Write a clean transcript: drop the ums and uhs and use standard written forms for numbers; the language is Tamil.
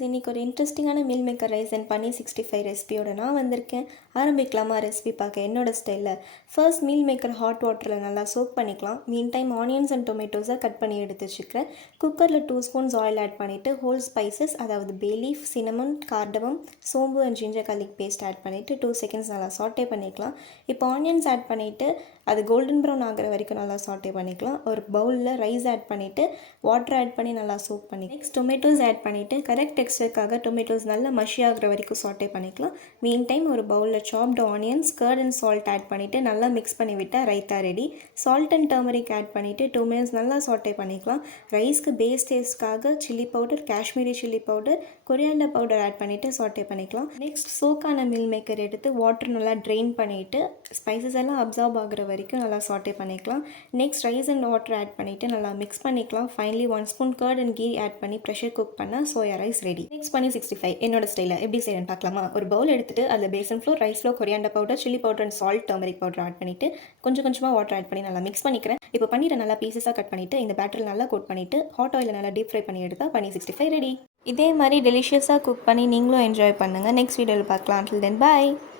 வியூவர்ஸ், இன்றைக்கி ஒரு இன்ட்ரெஸ்டிங்கான மீல் மேக்கர் ரைஸ் அண்ட் பன்னீர் 65 ரெசிபியோட நான் வந்திருக்கேன். ஆரம்பிக்கலாமா ரெசிபி பார்க்க? என்னோட ஸ்டைலில் ஃபர்ஸ்ட் மீல் மேக்கர் ஹாட் வாட்டரில் நல்லா சோக் பண்ணிக்கலாம். மீன் டைம் ஆனியன்ஸ் அண்ட் டொமேட்டோஸை கட் பண்ணி எடுத்து வச்சுக்கிறேன். குக்கரில் 2 ஸ்பூன்ஸ் ஆயில் ஆட் பண்ணிவிட்டு ஹோல் ஸ்பைசஸ், அதாவது பே லீஃப், சினமன், கார்டமம், சோம்பு and ginger garlic paste add பண்ணிவிட்டு 2 செகண்ட்ஸ் நல்லா சாட்டே பண்ணிக்கலாம். இப்போ ஆனியன்ஸ் ஆட் பண்ணிவிட்டு அது கோல்டன் ப்ரௌன் ஆகிற வரைக்கும் நல்லா சாட்டே பண்ணிக்கலாம். ஒரு பவுலில் ரைஸ் ஆட் பண்ணிவிட்டு வாட்டர் ஆட் பண்ணி நல்லா சோக் பண்ணி நெக்ஸ்ட் டொமேட்டோஸ் ஆட் பண்ணிவிட்டு கரெக்ட் டெக்ஸ்டருக்காக டொமேட்டோஸ் நல்லா மஷி ஆகிற வரைக்கும் சாட்டே பண்ணிக்கலாம். மீன் டைம் ஒரு பவுலில் chopped onions, curd and salt add பண்ணிவிட்டு நல்லா மிக்ஸ் பண்ணி விட்டால் raita ready. Salt and turmeric add பண்ணிவிட்டு 2 minutes நல்லா சாட்டே பண்ணிக்கலாம். ரைஸ்க்கு பேஸ் டேஸ்ட்காக chilli powder, Kashmiri chilli powder, coriander powder add பண்ணிவிட்டு சாட்டே பண்ணிக்கலாம். நெக்ஸ்ட் சோக்கான மீல் மேக்கர் எடுத்து வாட்டர் நல்லா ட்ரெயின் பண்ணிவிட்டு ஸ்பைசஸ் எல்லாம் அப்சார்ப் ஆகிற வரைக்கும் நல்லா சாட்டே பண்ணிக்கலாம். Next rice and water add பண்ணிவிட்டு நல்லா மிக்ஸ் பண்ணிக்கலாம். Finally 1 spoon curd and key add பண்ணி ப்ரெஷர் குக் பண்ணால் சோயா ரைஸ் ரெடி. நெக்ஸ்ட் பன்னீர் 65 என்னோட ஸ்டைலில் எப்படி செய்யணும்னு பார்க்கலாமா? ஒரு பவுல் எடுத்துட்டு அதில் besan flour, rice flour, coriander powder, chilli powder and salt, turmeric powder add பண்ணிவிட்டு கொஞ்சமாக வாட்டர் ஆட் பண்ணி நல்லா மிக்ஸ் பண்ணிக்கிறேன். இப்போ பன்னீரை நல்லா பீசஸாக கட் பண்ணிவிட்டு இந்த பேட்டரில் நல்லா கோட் பண்ணிவிட்டு ஹாட் ஆயிலில் நல்லா டீப் ஃப்ரை பண்ணி எடுத்தால் பன்னீர் 65 ரெடி. இதே மாதிரி டெலிஷியஸாக குக் பண்ணி நீங்களும் என்ஜாய் பண்ணுங்கள். நெக்ஸ்ட் வீடியோவில் பார்க்கலாம். until then bye.